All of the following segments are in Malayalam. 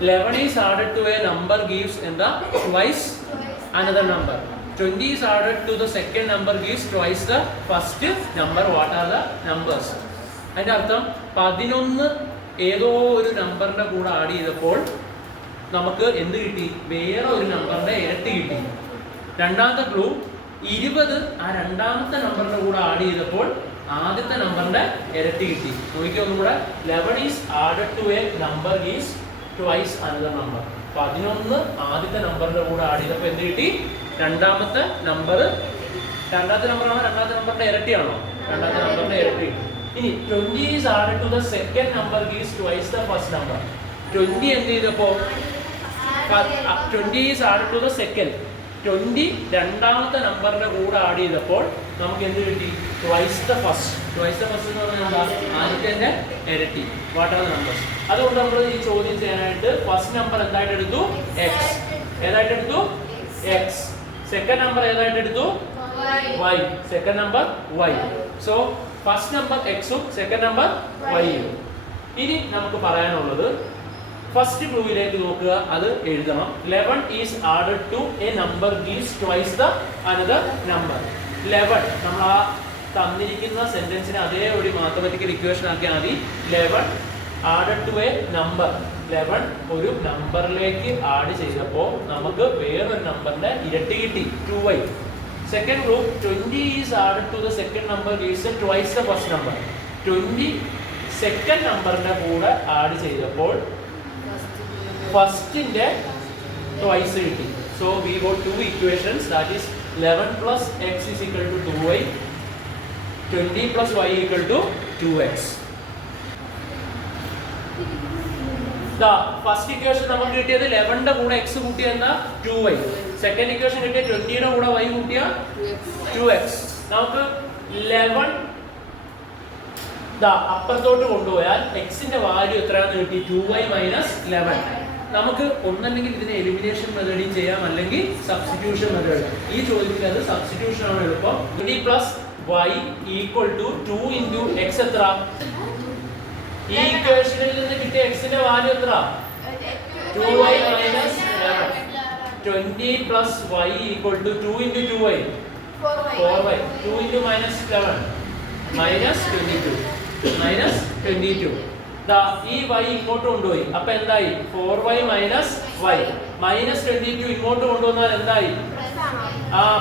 11 is added to a number gives in the twice another number. 20 is added to the second number gives twice the first number. What are the numbers? അതിൻ്റെ അർത്ഥം 11 ഏതോ ഒരു നമ്പറിൻ്റെ കൂടെ ആഡ് ചെയ്തപ്പോൾ നമുക്ക് എന്ത് കിട്ടി? വേറെ ഒരു നമ്പറിൻ്റെ ഇരട്ടി കിട്ടി. രണ്ടാമത്തെ ക്ലൂ 20 ആ രണ്ടാമത്തെ നമ്പറിൻ്റെ കൂടെ ആഡ് ചെയ്തപ്പോൾ ആദ്യത്തെ നമ്പറിൻ്റെ ഇരട്ടി കിട്ടി. നോക്കിയാൽ ഒന്നും കൂടെ 11 is added to a number gives twice another number. 11 ആദ്യത്തെ നമ്പറിന്റെ കൂടെ ആഡ് ചെയ്തപ്പോൾ എന്ത് കിട്ടി? രണ്ടാമത്തെ നമ്പറാണോ രണ്ടാമത്തെ നമ്പറിന്റെ ഇരട്ടിയാണോ? രണ്ടാമത്തെ നമ്പറിന്റെ ഇരട്ടി. ഇനി 20 is added to the second number gives twice the first number. 20 എന്ത് ചെയ്തപ്പോ 20 is added to the second. 20 രണ്ടാമത്തെ നമ്പറിന്റെ കൂടെ ആഡ് ചെയ്തപ്പോൾ നമുക്ക് എന്ത് കിട്ടി? twice the first. twice the first എന്ന് പറഞ്ഞാൽ എന്താ? ആദ്യത്തെ ഇരട്ടി. What are the numbers? അതുകൊണ്ട് നമ്മൾ ഈ ചോദ്യം ചെയ്യാനായിട്ട് ഫസ്റ്റ് നമ്പർ എന്തായിട്ട് എടുത്തു? x. ഏതായിട്ട് എടുത്തു? x. സെക്കൻഡ് നമ്പർ ഏതായിട്ട് എടുത്തു? y. Second number y. So first number x ഉം സെക്കൻഡ് നമ്പർ y ഉം. ഇനി നമുക്ക് പറയാനുള്ളത് ഫസ്റ്റ് ക്ലൂവിലേക്ക് നോക്കുക, അത് എഴുതണം. 11 is added to a number gives twice the another number. 11 നമ്മൾ ആ തന്നിരിക്കുന്ന സെന്റൻസിനെ അതേ ഒരു മാത്തമാറ്റിക്കൽ ഇക്വേഷൻ ആക്കിയാൽ മതി. 11 added to a number. 11 ഒരു നമ്പറിലേക്ക് ആഡ് ചെയ്തപ്പോൾ നമുക്ക് വേറൊരു നമ്പറിന്റെ ഇരട്ടി കിട്ടി, 2y. Second clue 20 is added to the second number gives twice the first number. 20 second നമ്പറിന്റെ കൂടെ ആഡ് ചെയ്തപ്പോൾ ഫസ്റ്റിന്റെ ട്വൈസ് കിട്ടി. So we got to equations, that is 11 plus x is equal to 2y, 20 plus y equal to 2x. ദാ ഫസ്റ്റ് ഇക്വേഷൻ നമുക്ക് കിട്ടിയത് 11ന്റെ കൂടെ x കൂട്ടിയ എന്താ? 2y. സെക്കൻഡ് ഇക്വേഷൻ കിട്ടിയ 20യുടെ കൂടെ y കൂട്ടിയ 2x. നമുക്ക് 11 ദാ അപ്പുറത്തോട്ട് കൊണ്ടുപോയാൽ x-ന്റെ വാല്യൂ എത്രയാണെന്ന് കിട്ടി? 2y minus 11. നമുക്ക് ഒന്നല്ലെങ്കിൽ ഇതിനെ എലിമിനേഷൻ മെത്തേഡിൽ ചെയ്യാം, അല്ലെങ്കിൽ സബ്സ്റ്റിറ്റ്യൂഷൻ മെത്തേഡ്. ഈ ചോദ്യത്തിൽ അത് സബ്സ്റ്റിറ്റ്യൂഷൻ ആണ് എളുപ്പം. 20 plus y equal to 2 into x എത്ര? ഈ ഇക്വേഷനിൽ നിന്ന് കിട്ടിയ x ന്റെ വാല്യൂ എത്ര? 2y minus 11. 20 plus y equal to 2 into 2y 4y. 2 into minus 11 minus 22 minus 22. ഈ y ഇങ്ങോട്ട് കൊണ്ടുപോയി, അപ്പൊ എന്തായി? 4y minus y minus 22 ഇങ്ങോട്ട് കൊണ്ടുവന്നാൽ എന്തായി?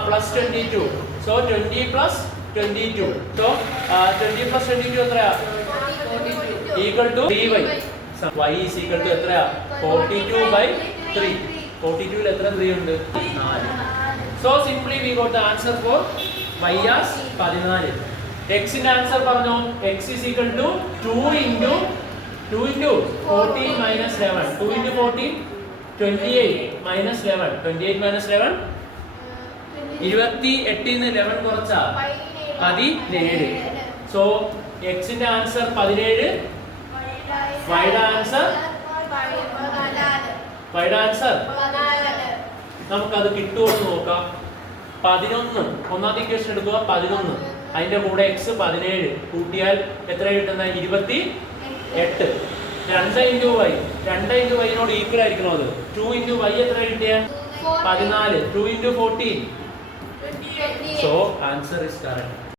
Plus 22. So 20 plus 22. So 20 plus 22 എത്രയാ? Equal to 3y. y is equal to എത്രയാ? 42/3. 42ൽ എത്ര 3 ഉണ്ട്? 4. So simply we got the answer for y as 14. x ന്റെ ആൻസർ പറഞ്ഞോ? x is equal to 2 into 14 minus 11. 2 into 14 28 minus 11. 28 minus 11 28 ന്ന് 11 കുറച്ചാ 17. സോ x ന്റെ ആൻസർ 17, y യുടെ ആൻസർ നമുക്കത് കിട്ടുമോ എന്ന് നോക്കാം. 11 ഒന്നാമത്തെ ഇക്വേഷൻ എടുക്കുക. 11 അതിന്റെ കൂടെ x 17 കൂട്ടിയാൽ എത്ര കിട്ടുന്നത്? 28. 2 into y, 2 into y നോട് ഈക്വൽ ആയിരിക്കണം അത്. 2 into y എത്ര കിട്ടിയ? 14. 2 into 14. So answer is correct.